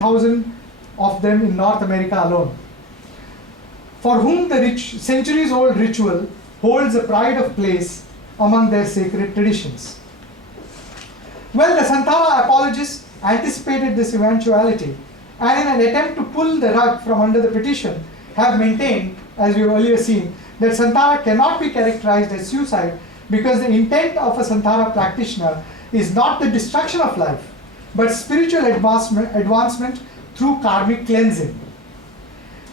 1,000 of them in North America alone, for whom the centuries-old ritual holds a pride of place among their sacred traditions. Well, the Santhara apologists anticipated this eventuality, and in an attempt to pull the rug from under the petition, have maintained, as we have earlier seen, that Santhara cannot be characterized as suicide because the intent of a Santhara practitioner is not the destruction of life, but spiritual advancement through karmic cleansing.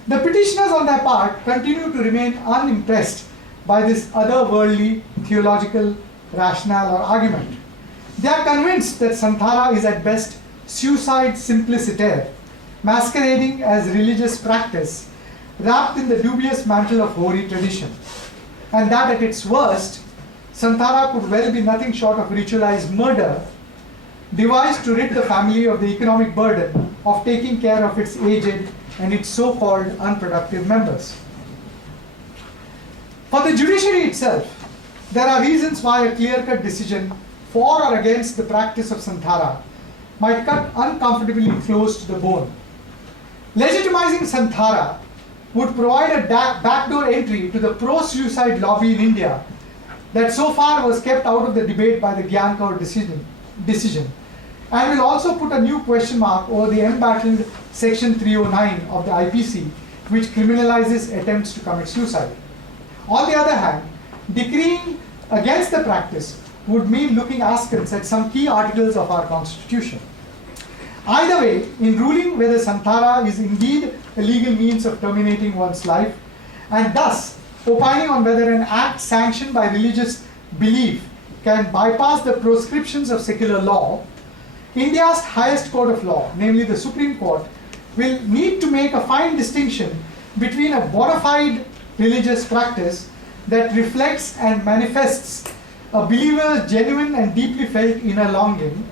The petitioners on their part continue to remain unimpressed by this otherworldly theological rationale or argument. They are convinced that Santhara is at best suicide simpliciter, masquerading as religious practice, wrapped in the dubious mantle of hoary tradition, and that at its worst, Santhara could well be nothing short of ritualized murder, devised to rid the family of the economic burden of taking care of its aged and its so-called unproductive members. For the judiciary itself, there are reasons why a clear-cut decision for or against the practice of Santhara might cut uncomfortably close to the bone. Legitimizing Santhara would provide a backdoor entry to the pro-suicide lobby in India that so far was kept out of the debate by the Gyankaur decision, and will also put a new question mark over the embattled Section 309 of the IPC, which criminalizes attempts to commit suicide. On the other hand, decreeing against the practice would mean looking askance at some key articles of our Constitution. Either way, in ruling whether Santhara is indeed a legal means of terminating one's life, and thus opining on whether an act sanctioned by religious belief can bypass the proscriptions of secular law, India's highest court of law, namely the Supreme Court, will need to make a fine distinction between a bona fide religious practice that reflects and manifests a believer's genuine and deeply felt inner longing,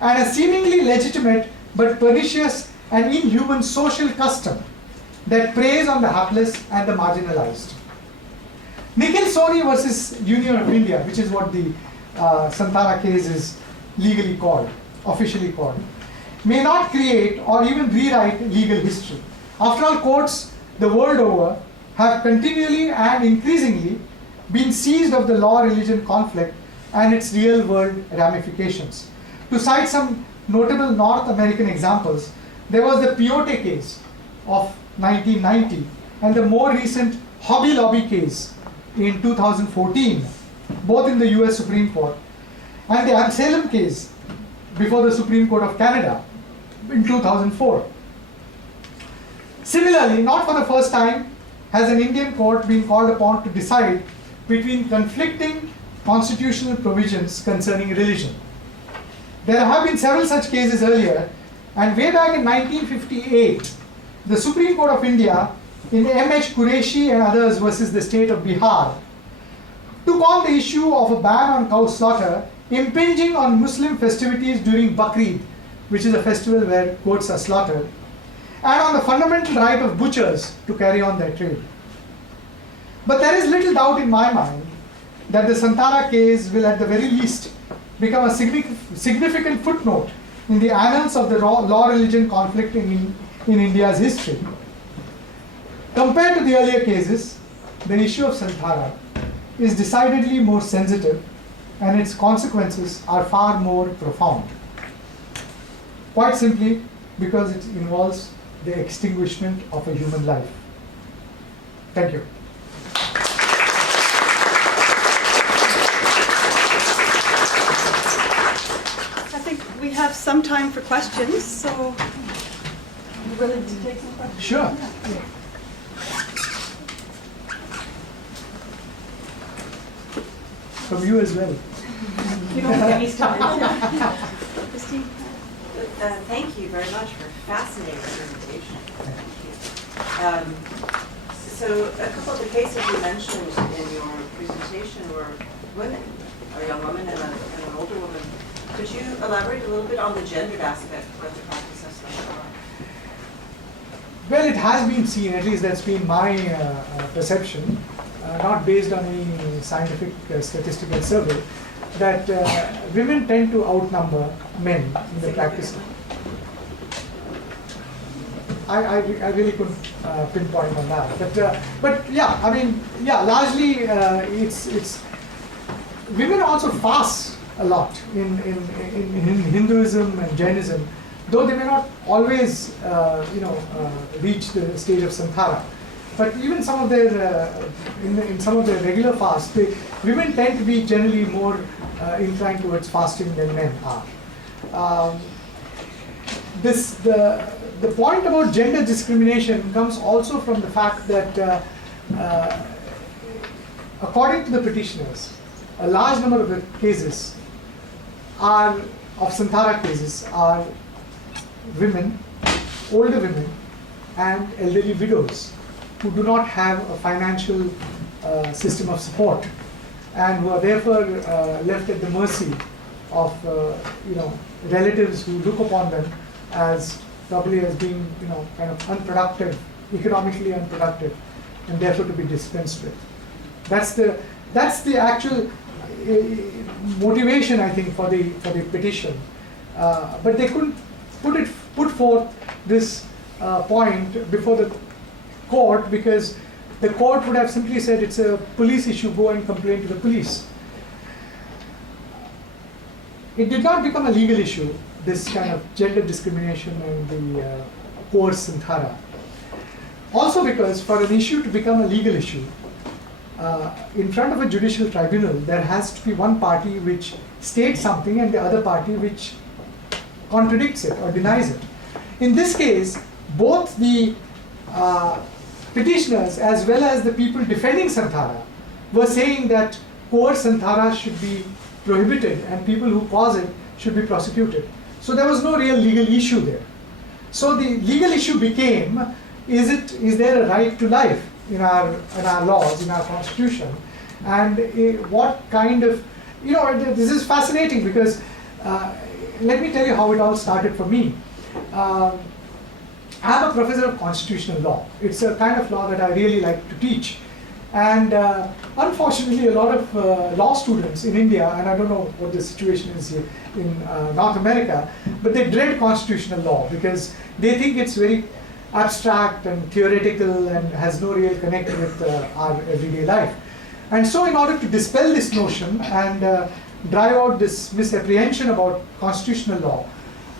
and a seemingly legitimate but pernicious and inhuman social custom that preys on the hapless and the marginalized. Nikhil Soni versus Union of India, which is what the Santhara case is legally called, officially called, may not create or even rewrite legal history. After all, courts the world over have continually and increasingly been seized of the law-religion conflict and its real-world ramifications. To cite some notable North American examples, there was the Peyote case of 1990 and the more recent Hobby Lobby case in 2014, both in the US Supreme Court, and the Amsalem case before the Supreme Court of Canada in 2004. Similarly, not for the first time has an Indian court been called upon to decide between conflicting constitutional provisions concerning religion. There have been several such cases earlier, and way back in 1958, the Supreme Court of India, in M.H. Qureshi and others versus the state of Bihar, took on the issue of a ban on cow slaughter impinging on Muslim festivities during Bakrid, which is a festival where goats are slaughtered, and on the fundamental right of butchers to carry on their trade. But there is little doubt in my mind that the Santhara case will at the very least become a significant footnote in the annals of the law-religion conflict in India's history. Compared to the earlier cases, the issue of Santhara is decidedly more sensitive and its consequences are far more profound. Quite simply because it involves the extinguishment of a human life. Thank you. We have some time for questions, so you willing to take some questions? Sure. Yeah. From you as well. You don't get me started. Christine? Thank you very much for a fascinating presentation. Thank you. So a couple of the cases you mentioned in your presentation were women, a young woman and an older woman. Could you elaborate a little bit on the gendered aspect of the practice of Santhara? Well, it has been seen, at least that's been my perception, not based on any scientific statistical survey, that women tend to outnumber men in the practice. I really couldn't pinpoint on that. But yeah, I mean, yeah, largely it's women also fast a lot in Hinduism and Jainism, though they may not always reach the stage of Santhara. But even some of their in some of their regular fasts, women tend to be generally more inclined towards fasting than men are. The point about gender discrimination comes also from the fact that according to the petitioners, a large number of the cases of Santhara cases are women, older women, and elderly widows who do not have a financial system of support and who are therefore left at the mercy of relatives who look upon them as probably as being kind of unproductive, economically unproductive, and therefore to be dispensed with. That's the actual motivation, I think, for the petition. But they couldn't put forth this point before the court because the court would have simply said it's a police issue, go and complain to the police. It did not become a legal issue, this kind of gender discrimination and the coerced Santhara. Also because for an issue to become a legal issue, in front of a judicial tribunal, there has to be one party which states something and the other party which contradicts it or denies it. In this case, both the petitioners as well as the people defending Santhara were saying that coerced Santhara should be prohibited and people who cause it should be prosecuted. So there was no real legal issue there. So the legal issue became, is there a right to life in our laws, in our constitution? And what kind of, this is fascinating because let me tell you how it all started for me. I'm a professor of constitutional law. It's a kind of law that I really like to teach. And unfortunately, a lot of law students in India, and I don't know what the situation is here in North America, but they dread constitutional law because they think it's very abstract and theoretical and has no real connect with our everyday life. And so in order to dispel this notion and drive out this misapprehension about constitutional law,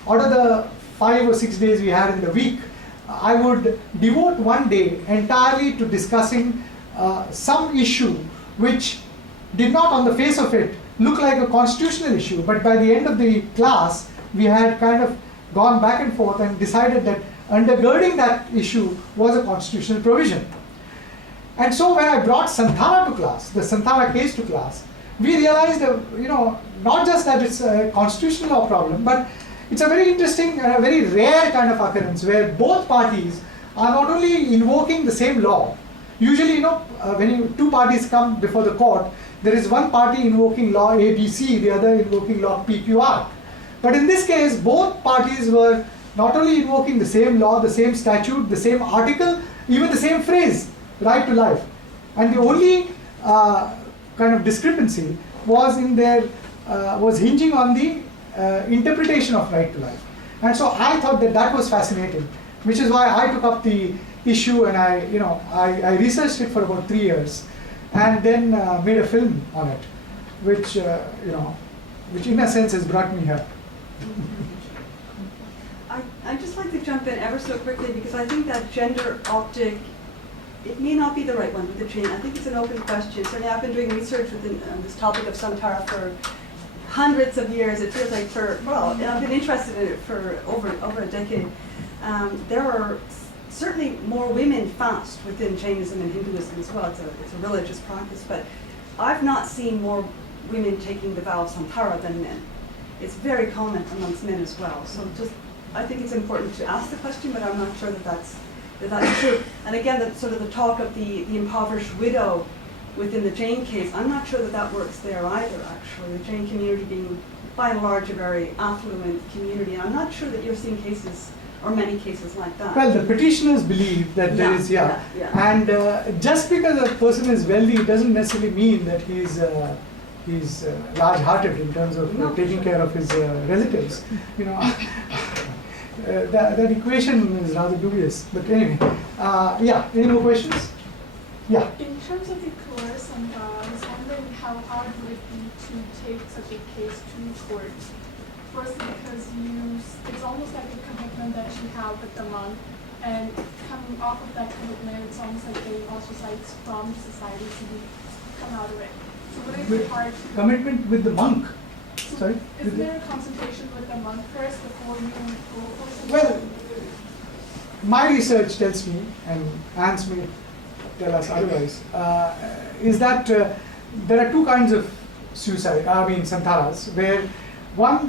out of the 5 or 6 days we had in the week, I would devote one day entirely to discussing some issue which did not on the face of it look like a constitutional issue, but by the end of the class we had kind of gone back and forth and decided that undergirding that issue was a constitutional provision. And so when I brought Santhara to class, the Santhara case to class, we realized not just that it's a constitutional law problem, but it's a very interesting and a very rare kind of occurrence where both parties are not only invoking the same law. Usually, when two parties come before the court, there is one party invoking law ABC, the other invoking law PQR. But in this case, both parties were not only invoking the same law, the same statute, the same article, even the same phrase, right to life. And the only kind of discrepancy was was hinging on the interpretation of right to life. And so I thought that was fascinating, which is why I took up the issue and I researched it for about 3 years and then made a film on it, which in a sense has brought me here. I'd just like to jump in ever so quickly because I think that gender optic, it may not be the right one with the chain. I think it's an open question. Certainly I've been doing research within this topic of Santhara for hundreds of years. It feels like I've been interested in it for over a decade. There are certainly more women fast within Jainism and Hinduism as well. It's a religious practice, but I've not seen more women taking the vow of Santhara than men. It's very common amongst men as well. So I think it's important to ask the question, but I'm not sure that that's true. And again, that sort of the talk of the impoverished widow within the Jain case, I'm not sure that works there either, actually. The Jain community being, by and large, a very affluent community. And I'm not sure that you're seeing cases, or many cases like that. Well, the petitioners believe that there is, and just because a person is wealthy, it doesn't necessarily mean that he's large-hearted in terms of taking care of his relatives. that equation is rather dubious. But anyway, yeah. Any more questions? Yeah. In terms of the coerce, I was wondering how hard would it be to take such a case to court? Firstly, because it's almost like a commitment that you have with the monk, and coming off of that commitment, it's almost like getting ostracized from society to come out of it. So would it be hard? Commitment with the monk. So Sorry? is there a consultation with the monk first before you go for something? Well, my research tells me, and Anne's may tell us otherwise, is that there are two kinds of suicide, santharas, where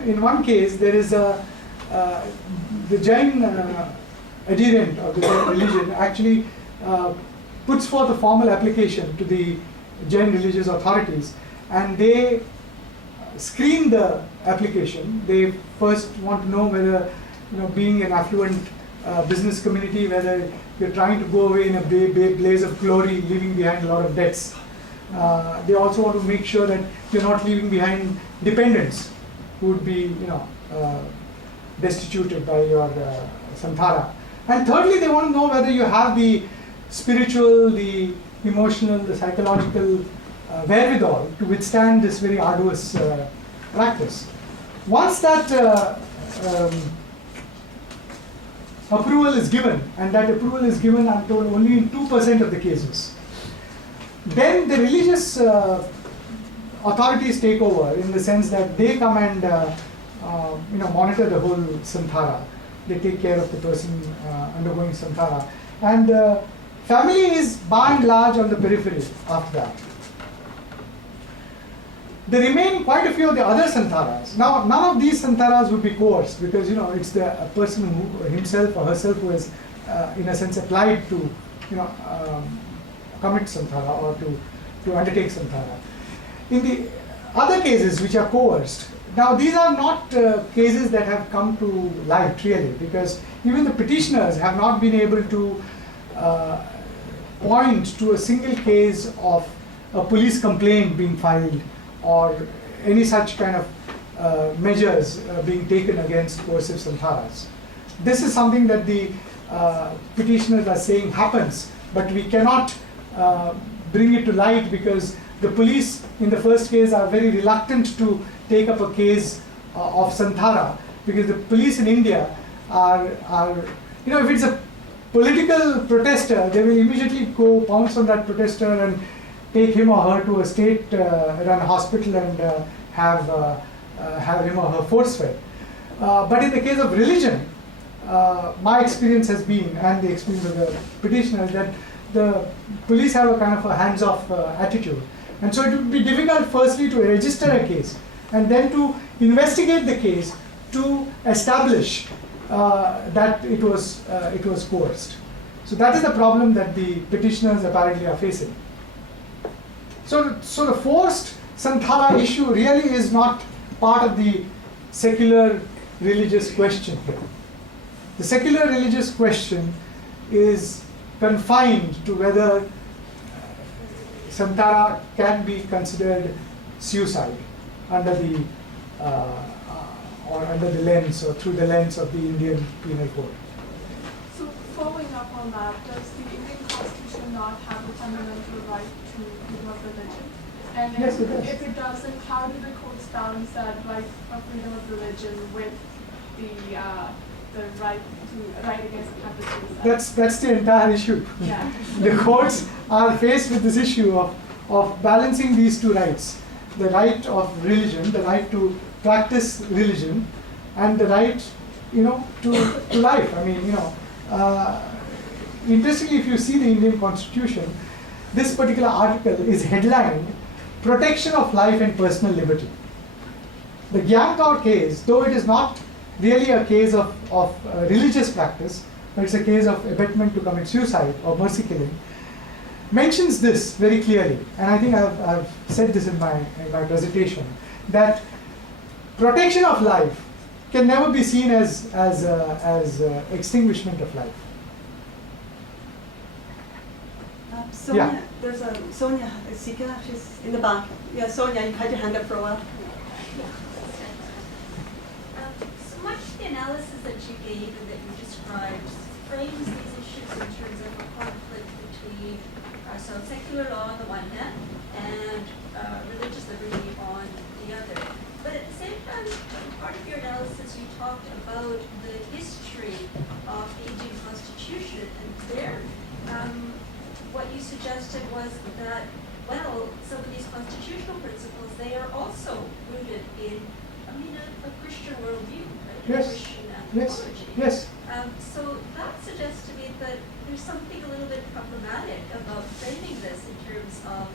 in one case there is the Jain adherent of the Jain religion actually puts forth a formal application to the Jain religious authorities, and they screen the application. They first want to know whether, being an affluent business community, whether you're trying to go away in a blaze of glory, leaving behind a lot of debts. They also want to make sure that you're not leaving behind dependents who would be, destituted by your santhara. And thirdly, they want to know whether you have the spiritual, the emotional, the psychological wherewithal to withstand this very arduous practice. Once that approval is given, and that approval is given, I'm told, only in 2% of the cases, then the religious authorities take over, in the sense that they come and monitor the whole santhara. They take care of the person undergoing santhara, and family is by and large on the periphery after that. There remain quite a few of the other santharas. Now, none of these santharas would be coerced, because it's the person who himself or herself who is, in a sense, applied to, commit santhara or to undertake santhara. In the other cases which are coerced, now these are not cases that have come to light really, because even the petitioners have not been able to point to a single case of a police complaint being filed or any such kind of measures being taken against coercive santharas. This is something that the petitioners are saying happens, but we cannot bring it to light, because the police in the first case are very reluctant to take up a case of santhara, because the police in India are if it's a political protester, they will immediately go pounce on that protester and take him or her to a state-run hospital and have him or her force-fed. But in the case of religion, my experience has been, and the experience of the petitioners, that the police have a kind of a hands-off attitude. And so it would be difficult firstly to register a case and then to investigate the case to establish that it was coerced. So that is the problem that the petitioners apparently are facing. So the forced santhara issue really is not part of the secular religious question here. The secular religious question is confined to whether santhara can be considered suicide under the lens or through the lens of the Indian Penal Code. So following up on that, does the Indian Constitution not have the fundamental right to freedom of religion? And Yes, it does. If it doesn't, how do the courts balance that right of freedom of religion with the right against attempted suicide? That's the entire issue. Yeah. The courts are faced with this issue of balancing these two rights: the right of religion, the right to practice religion, and the right, to life. I mean, interestingly, if you see the Indian Constitution, this particular article is headlined "Protection of Life and Personal Liberty." The Gyankaur case, though it is not really a case of religious practice, but it's a case of abetment to commit suicide or mercy killing, mentions this very clearly. And I think I've said this in my presentation, that protection of life can never be seen as extinguishment of life. Sonia, Yeah. there's a Sonia Sika, she's in the back. Yeah, Sonia, you've had your hand up for a while. So much of the analysis that you gave and that you described frames these issues in terms of a conflict between secular law on the one hand and religious liberty on the other. But at the same time, part of your analysis, you talked about the history of the Indian Constitution, and there, what you suggested was that, well, some of these constitutional principles, they are also rooted in, a Christian worldview, right? Yes. A Christian Yes. anthropology. Yes. So that suggests to me that there's something a little bit problematic about framing this in terms of,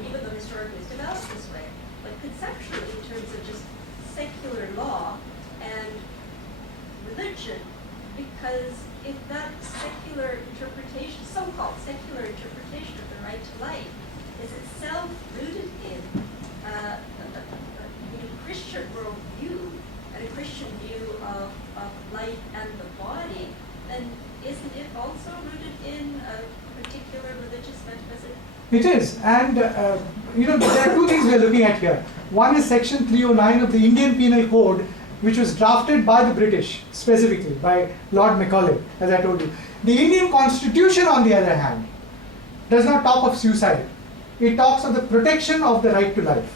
even though historically it's developed this way, but conceptually in terms of just secular law and religion, because if that secular interpretation, so-called secular interpretation of the right to life, is itself rooted in a Christian worldview and a Christian view of life and the body, then isn't it also rooted in a particular religious metaphysics? It is, and there are two things we are looking at here. One is Section 309 of the Indian Penal Code, which was drafted by the British, specifically by Lord Macaulay, as I told you. The Indian Constitution, on the other hand, does not talk of suicide. It talks of the protection of the right to life.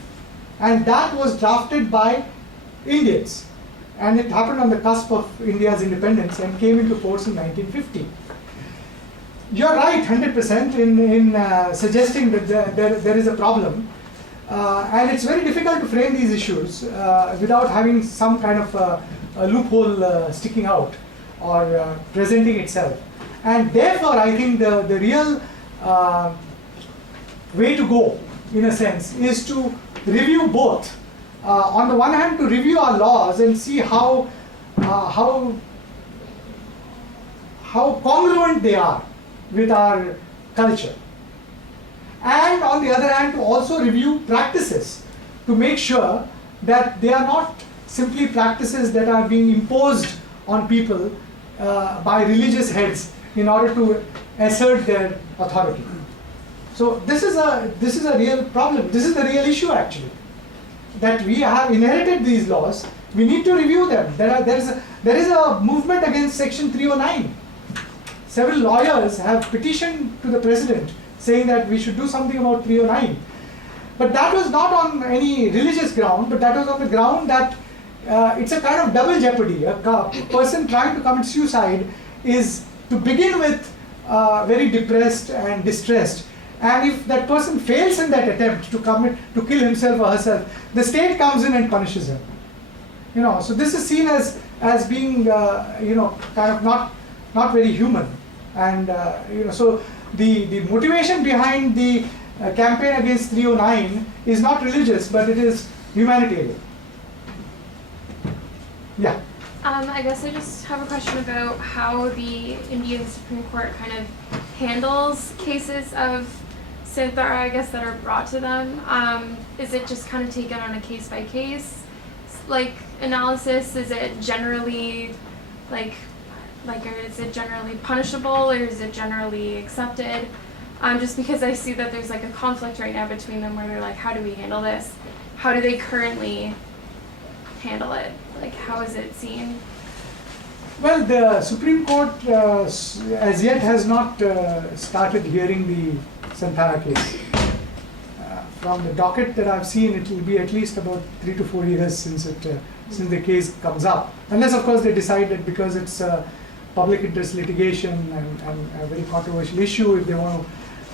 And that was drafted by Indians. And it happened on the cusp of India's independence and came into force in 1950. You're right, 100% in suggesting that there is a problem. And it's very difficult to frame these issues without having some kind of a loophole sticking out or presenting itself. And therefore, I think the real way to go, in a sense, is to review both. On the one hand, to review our laws and see how congruent they are with our culture. And on the other hand, to also review practices to make sure that they are not simply practices that are being imposed on people by religious heads in order to assert their authority. So this is a real problem. This is the real issue, actually, that we have inherited these laws. We need to review them. There is a movement against Section 309. Several lawyers have petitioned to the president saying that we should do something about 309. But that was not on any religious ground, but that was on the ground that it's a kind of double jeopardy. A person trying to commit suicide is, to begin with, very depressed and distressed. And if that person fails in that attempt to kill himself or herself, the state comes in and punishes him. So this is seen as being, kind of not very human. And so the motivation behind the campaign against 309 is not religious, but it is humanitarian. Yeah. I guess I just have a question about how the Indian Supreme Court kind of handles cases of Santhara, I guess, that are brought to them. Is it just kind of taken on a case-by-case analysis? Is it generally is it generally punishable, or is it generally accepted? Just because I see that there's a conflict right now between them where they're like, how do we handle this? How do they currently handle it? How is it seen? Well, the Supreme Court as yet has not started hearing the Santhara case. From the docket that I've seen, it will be at least about 3 to 4 years since the case comes up. Unless, of course, they decide that because it's public interest litigation and a very controversial issue, if they want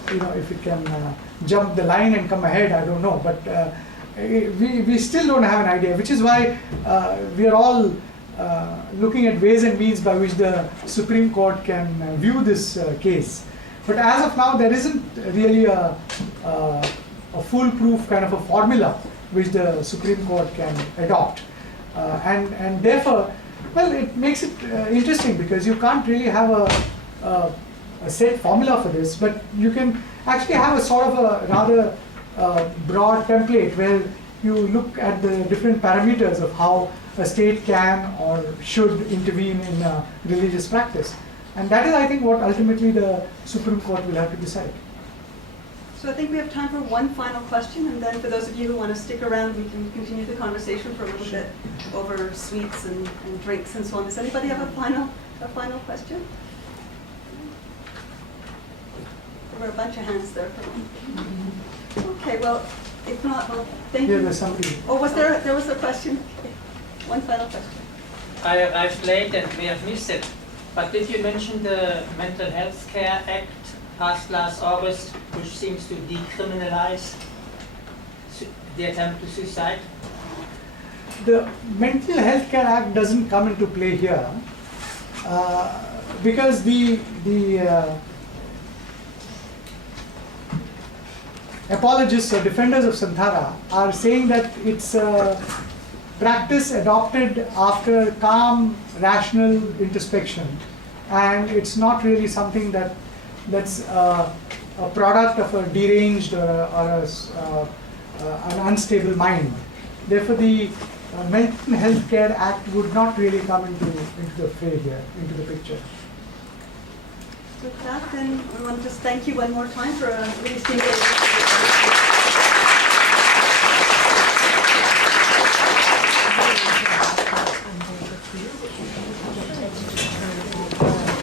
to, if it can jump the line and come ahead, I don't know. But we still don't have an idea, which is why we are all looking at ways and means by which the Supreme Court can view this case. But as of now, there isn't really a foolproof kind of a formula which the Supreme Court can adopt. And therefore, well, it makes it interesting because you can't really have a set formula for this, but you can actually have a sort of a rather broad template where you look at the different parameters of how a state can or should intervene in religious practice. And that is, I think, what ultimately the Supreme Court will have to decide. So I think we have time for one final question, and then for those of you who want to stick around, we can continue the conversation for a little bit over sweets and drinks and so on. Does anybody have a final question? There were a bunch of hands there for one. Okay, well, if not, well, thank Here, you. there's somebody. Oh, there was a question? Okay. One final question. I arrived late and may have missed it, but did you mention the Mental Health Care Act passed last August, which seems to decriminalize the attempt to suicide? The Mental Health Care Act doesn't come into play here because the apologists or defenders of Santhara are saying that it's a practice adopted after calm, rational introspection, and it's not really something that's a product of a deranged or an unstable mind. Therefore, the Mental Health Care Act would not really come into the fray here, into the picture. With that, then, I want to just thank you one more time for a really stimulating